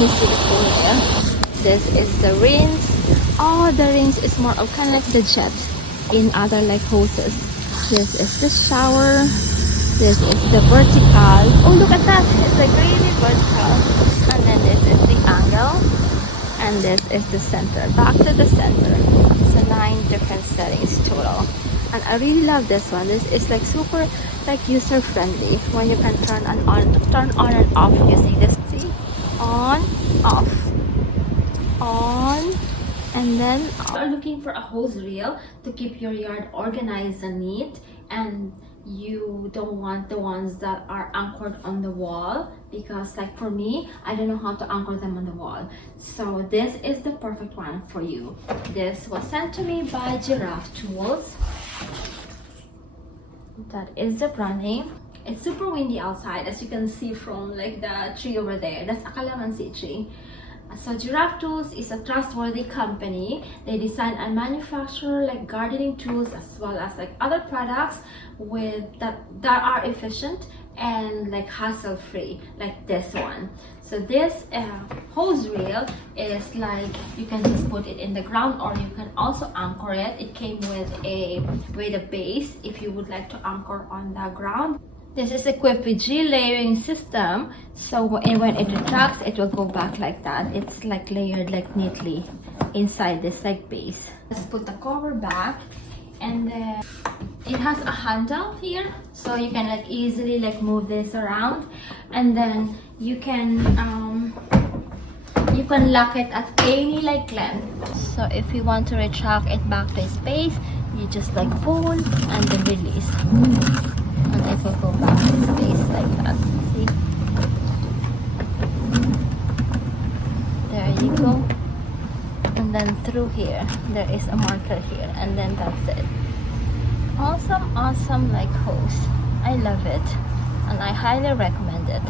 you see the full layer. This is the rinse. Oh, the rinse is more of kind of like the jet in other like hoses. This is the shower. This is the vertical. Oh, look at that. It's like really vertical. And then this is the angle. And this is the center. Back to the center. So 9 different settings total. And I really love this one. This is like super like user friendly when you can turn on and off using this. See? On, off, on, and then off. You're looking for a hose reel to keep your yard organized and neat, and you don't want the ones that are anchored on the wall, because like for me, I don't know how to anchor them on the wall. So this is the perfect one for you. This was sent to me by Giraffe Tools. That is the brand name. It's super windy outside, as you can see from like the tree over there. That's a calamansi tree. So Giraffe Tools is a trustworthy company. They design and manufacture like gardening tools as well as like other products with that are efficient and like hassle free, like this one. So this hose reel is like you can just put it in the ground, or you can also anchor it. It came with a base if you would like to anchor on the ground. This is equipped with G-layering system, so when it retracts, it will go back like that. It's like layered like neatly inside this like base. Just put the cover back, and then it has a handle here, so you can like easily like move this around, and then you can lock it at any like length. So if you want to retract it back to its base, you just like pull and then release. And it will go back to its base like that. See? There you go. And then through here, there is a marker here, and then that's it. Awesome like hose. I love it, and I highly recommend it.